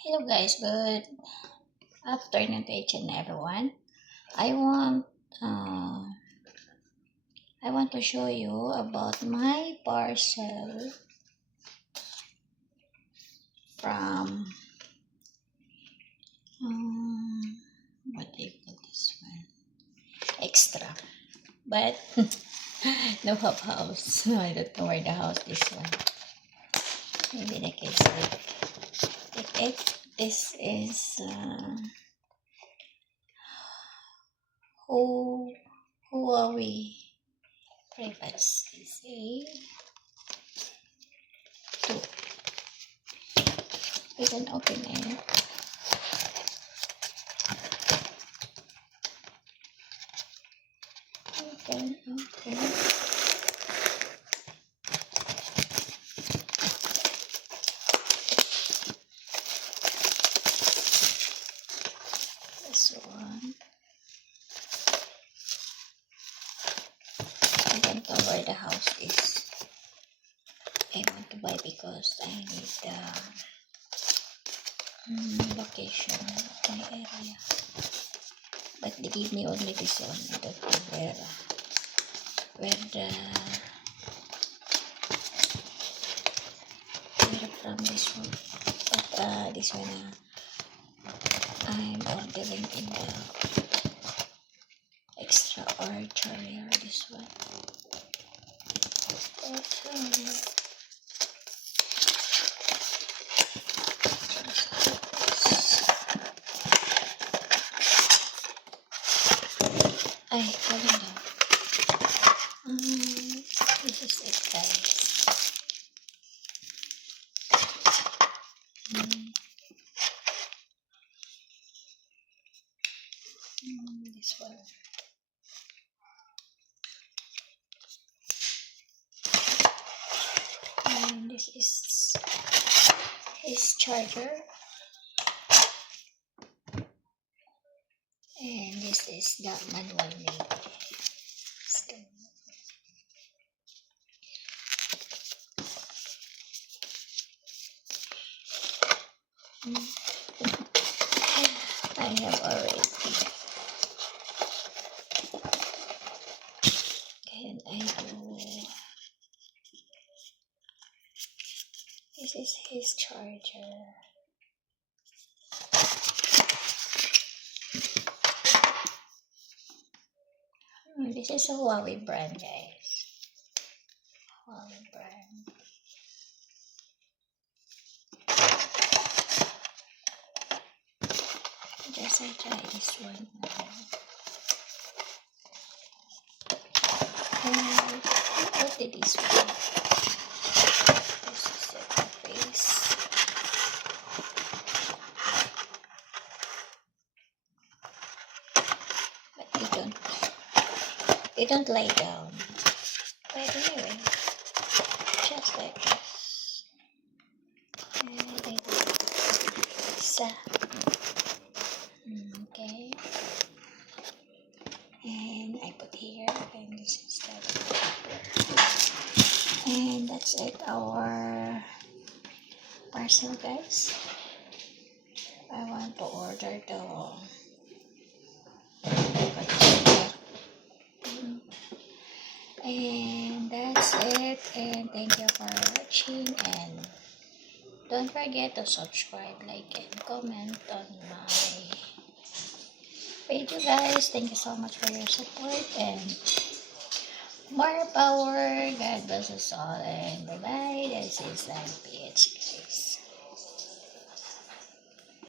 Hello guys, good afternoon to each and everyone. I want uh, I want to show you about my parcel from what do you call this one? Extra, but no hub house. I don't know where the house this one. Maybe I can see it. This is who Huawei privacy two. We can open it. Open. This one. I don't know where the house is. I want to buy because I need the location of my area. But they give me only this one. I don't know where from this one. But this one I'm ordering in the extra or charrier. This one. Ay, calling down. This is it, guys. This one. And this is his charger. And this is the manual made. I have already. Can I do? This is his charger. This is a Huawei brand, guys. Huawei brand. Just I try this one. What did this one? This is the face. But they don't lie down. But anyway, just like this. And I do isa. Okay. And I put here, and this is that. And that's it, our parcel, guys. I want to order the and that's it, and thank you for watching, and don't forget to subscribe, like, and comment on my video, guys. Thank you so much for your support, and more power. God bless us all, and bye bye. This is PH.